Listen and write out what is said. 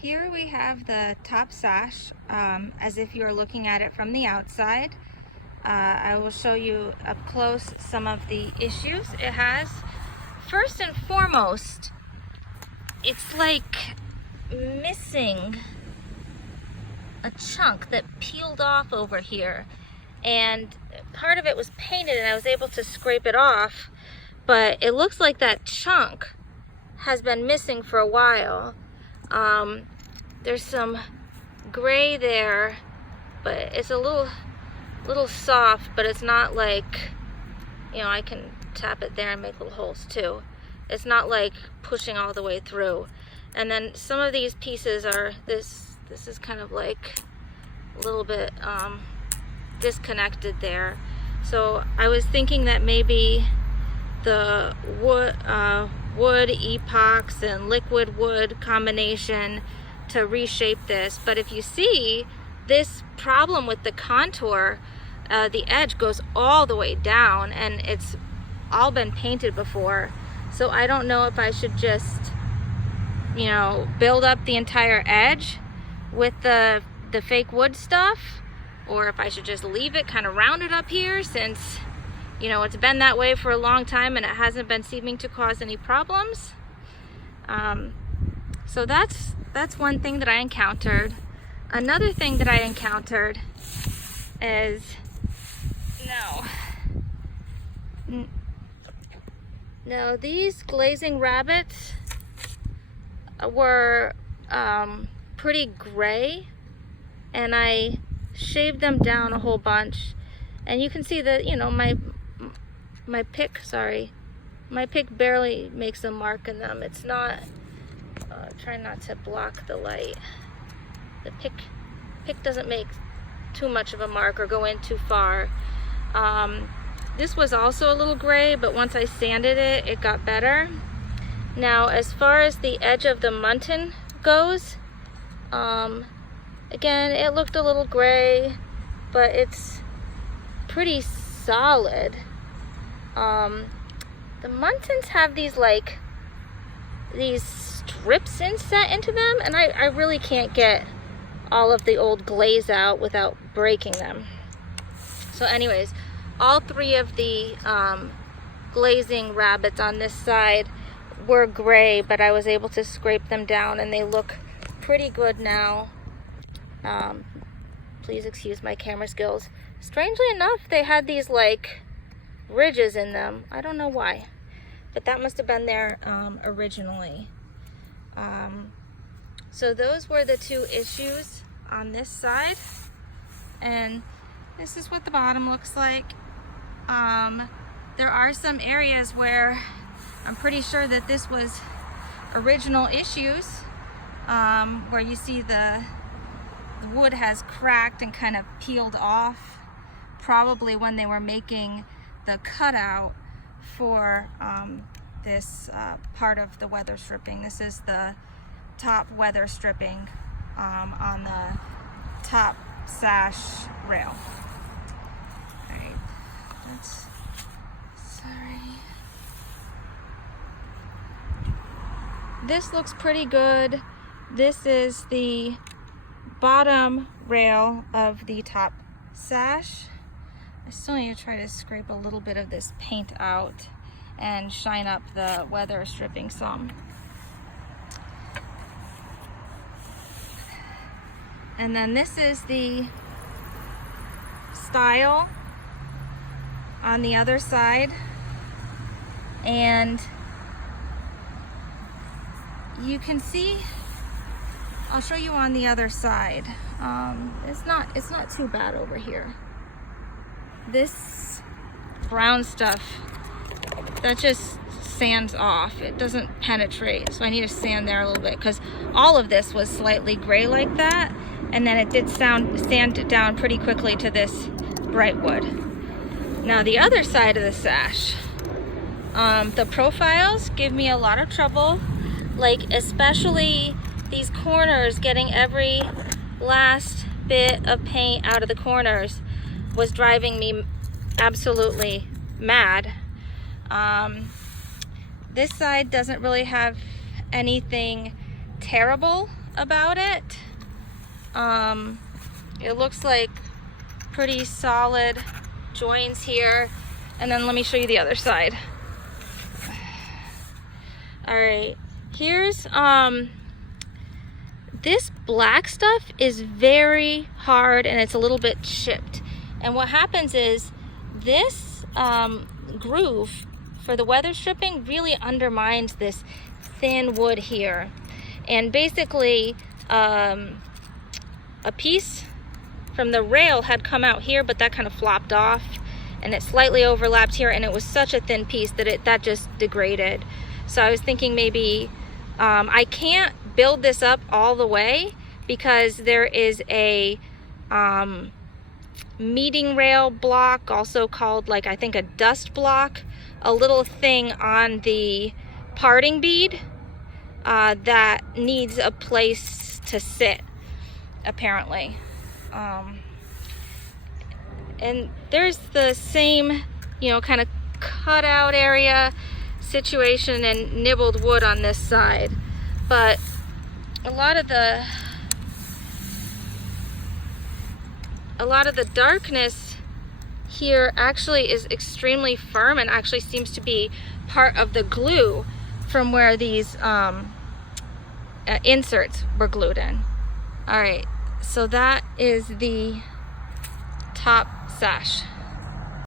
Here we have the top sash, as if you're looking at it from the outside. I will show you up close some of the issues it has. First and foremost, it's like missing a chunk that peeled off over here, and part of it was painted and I was able to scrape it off, but it looks like that chunk has been missing for a while. There's some gray there, but it's a little soft, but it's not like, you know, I can tap it there and make little holes too. It's not like pushing all the way through. And then some of these pieces are, this is kind of like a little bit disconnected there. So I was thinking that maybe the wood epox and liquid wood combination to reshape this. But if you see this problem with the contour, the edge goes all the way down and it's all been painted before. So I don't know if I should just, you know, build up the entire edge with the fake wood stuff, or if I should just leave it kind of rounded up here, since, you know, it's been that way for a long time and it hasn't been seeming to cause any problems. So that's one thing that I encountered. Another thing that I encountered is, no, these glazing rabbits were pretty gray, and I shaved them down a whole bunch, and you can see that, you know, my pick barely makes a mark in them. It's not, try not to block the light. The pick doesn't make too much of a mark or go in too far. This was also a little gray, but once I sanded it, it got better. Now, as far as the edge of the mutton goes, again, it looked a little gray, but it's pretty solid. The muntins have these strips inset into them, and I really can't get all of the old glaze out without breaking them. So anyways, all three of the glazing rabbits on this side were gray, but I was able to scrape them down and they look pretty good now. Please excuse my camera skills. Strangely enough, they had these like ridges in them. I don't know why, but that must have been there originally. So those were the two issues on this side, and this is what the bottom looks like. There are some areas where I'm pretty sure that this was original issues, where you see the wood has cracked and kind of peeled off, probably when they were making the cutout for this part of the weather stripping. This is the top weather stripping on the top sash rail. All right, sorry. This looks pretty good. This is the bottom rail of the top sash. I still need to try to scrape a little bit of this paint out and shine up the weather stripping some. And then this is the style on the other side, and you can see, I'll show you on the other side. It's not too bad over here. This brown stuff, that just sands off. It doesn't penetrate, so I need to sand there a little bit, because all of this was slightly gray like that, and then it did sand down pretty quickly to this bright wood. Now the other side of the sash, the profiles give me a lot of trouble, like especially these corners. Getting every last bit of paint out of the corners was driving me absolutely mad. This side doesn't really have anything terrible. about it. It looks like pretty solid joins here. And then let me show you the other side. All right, here's, this black stuff is very hard and it's a little bit chipped. And what happens is this groove for the weather stripping really undermines this thin wood here. And basically, a piece from the rail had come out here, but that kind of flopped off and it slightly overlapped here, and it was such a thin piece that that just degraded. So I was thinking maybe, I can't build this up all the way because there is a meeting rail block, also called, like, I think a dust block, a little thing on the parting bead that needs a place to sit, apparently. And there's the same, you know, kind of cutout area situation and nibbled wood on this side, but a lot of the darkness here actually is extremely firm and actually seems to be part of the glue from where these inserts were glued in. All right, so that is the top sash.